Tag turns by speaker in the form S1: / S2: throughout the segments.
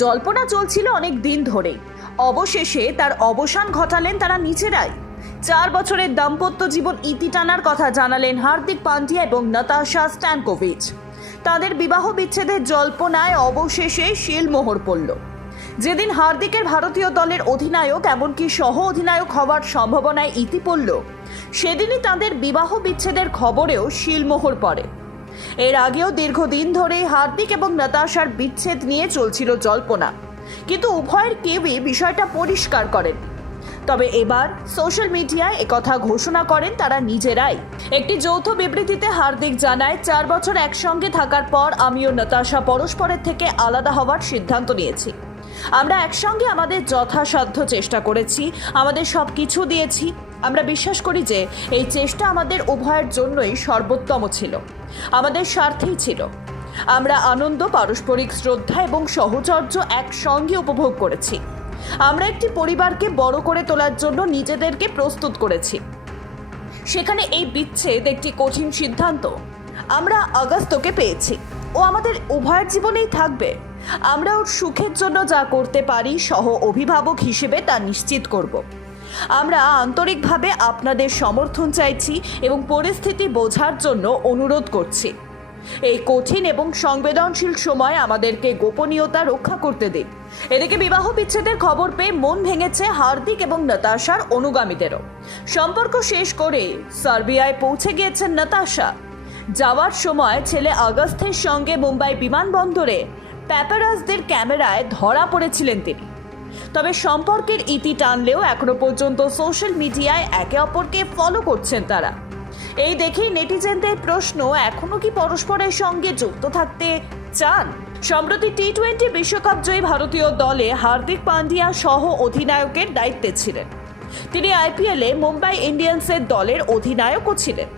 S1: জল্পনা চলছিল অনেক দিন ধরে। অবশেষে তার অবসান ঘটালেন তারা নিজেরাই। চার বছরের দাম্পত্য জীবন ইতি টানার কথা জানালেন হার্দিক পান্ডিয়া এবং নতাশা স্ট্যানকোভিচ। তাদের বিবাহ বিচ্ছেদের জল্পনায় অবশেষে শিলমোহর পড়ল। যেদিন হার্দিকের ভারতীয় দলের অধিনায়ক এমনকি সহ অধিনায়ক হওয়ার সম্ভাবনায় ইতি পড়ল, সেদিনই তাদের বিবাহ বিচ্ছেদের খবরেও শিলমোহর পড়ে। এর আগেও দীর্ঘদিন ধরে হার্দিক এবং নতাশার বিচ্ছেদ নিয়ে চলছিল জল্পনা। কিন্তু উভয়ের কেউই বিষয়টা পরিষ্কার করেন। তবে এবার সোশ্যাল মিডিয়ায় একথা ঘোষণা করেন তারা নিজেরাই। একটি যৌথ বিবৃতিতে হার্দিক জানায়, চার বছর একসঙ্গে থাকার পর আমি ও নতাশা পরস্পরের থেকে আলাদা হওয়ার সিদ্ধান্ত নিয়েছি। আমরা একসঙ্গে আমাদের যথাসাধ্য চেষ্টা করেছি, আমাদের সব কিছু দিয়েছি। আমরা বিশ্বাস করি যে এই চেষ্টা আমাদের উভয়ের জন্যই সর্বোত্তম ছিল। আমাদের স্বার্থেই ছিল। আমরা আনন্দ, পারস্পরিক শ্রদ্ধা এবং সহচর্য একসঙ্গে উপভোগ করেছি। আমরা একটি পরিবারকে বড় করে তোলার জন্য নিজেদেরকে প্রস্তুত করেছি। সেখানে এই বিচ্ছেদ একটি কঠিন সিদ্ধান্ত। আমরা আগস্তকে পেয়েছি। ও আমাদের উভয়ের জীবনেই থাকবে। আমরা ওর সুখের জন্য যা করতে পারি, সহ অভিভাবক হিসেবে তা নিশ্চিত করব। আমরা আন্তরিকভাবে আপনাদের সমর্থন চাইছি এবং পরিস্থিতি বোঝার জন্য অনুরোধ করছি। এই কঠিন এবং সংবেদনশীল সময় আমাদেরকে গোপনীয়তা রক্ষা করতে দিন। এদিকে বিবাহ বিচ্ছেদের খবর পেয়ে মন ভেঙেছে হার্দিক এবং নতাশার অনুগামীদেরও। সম্পর্ক শেষ করে সার্বিয়ায় পৌঁছে গিয়েছেন নতাশা। যাওয়ার সময় ছেলে আগস্টের সঙ্গে মুম্বাই বিমানবন্দরে প্যাপারাসদের ক্যামেরায় ধরা পড়েছিলেন তিনি। তবে সম্পর্কের ইতি টানলেও এখনও পর্যন্ত সোশ্যাল মিডিয়ায় একে অপরকে ফলো করছেন তারা। এই দেখেই নেটিজেনদের প্রশ্ন, এখনও কি পরস্পরের সঙ্গে যুক্ত থাকতে চান? সম্প্রতি টি টোয়েন্টি বিশ্বকাপ জয়ী ভারতীয় দলে হার্দিক পান্ডিয়া সহ অধিনায়কের দায়িত্বে ছিলেন। তিনি আইপিএলে মুম্বাই ইন্ডিয়ান্সের দলের অধিনায়কও ছিলেন।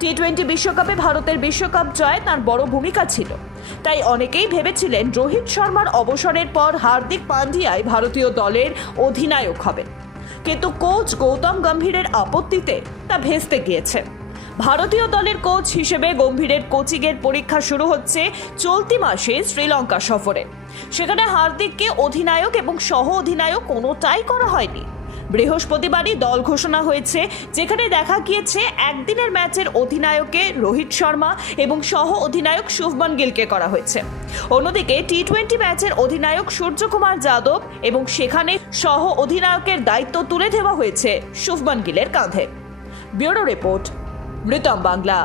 S1: টি টোয়েন্টি বিশ্বকাপে ভারতের বিশ্বকাপ জয় তার বড় ভূমিকা ছিল। তাই অনেকেই ভেবেছিলেন রোহিত শর্মার অবসরের পর হার্দিক পান্ডিয়াই ভারতীয় দলের অধিনায়ক হবেন। কিন্তু কোচ গৌতম গম্ভীরের আপত্তিতে তা ভেস্তে গিয়েছে। ভারতীয় দলের কোচ হিসেবে গম্ভীরের কোচিংয়ের পরীক্ষা শুরু হচ্ছে চলতি মাসে শ্রীলঙ্কা সফরে। সেখানে হার্দিককে অধিনায়ক এবং সহ অধিনায়ক কোনোটাই করা হয়নি। বৃহস্পতিবারই দল ঘোষণা হয়েছে, যেখানে দেখা গিয়েছে একদিনের ম্যাচের অধিনায়কে রোহিত শর্মা এবং সহ অধিনায়ক শুভমন গিলকে করা হয়েছে। অন্যদিকে টি টোয়েন্টি ম্যাচের অধিনায়ক সূর্যকুমার যাদব এবং সেখানে সহ অধিনায়কের দায়িত্ব তুলে দেওয়া হয়েছে শুভমন গিলের কাঁধে। ব্যুরো রিপোর্ট, মৃতম বাংলা।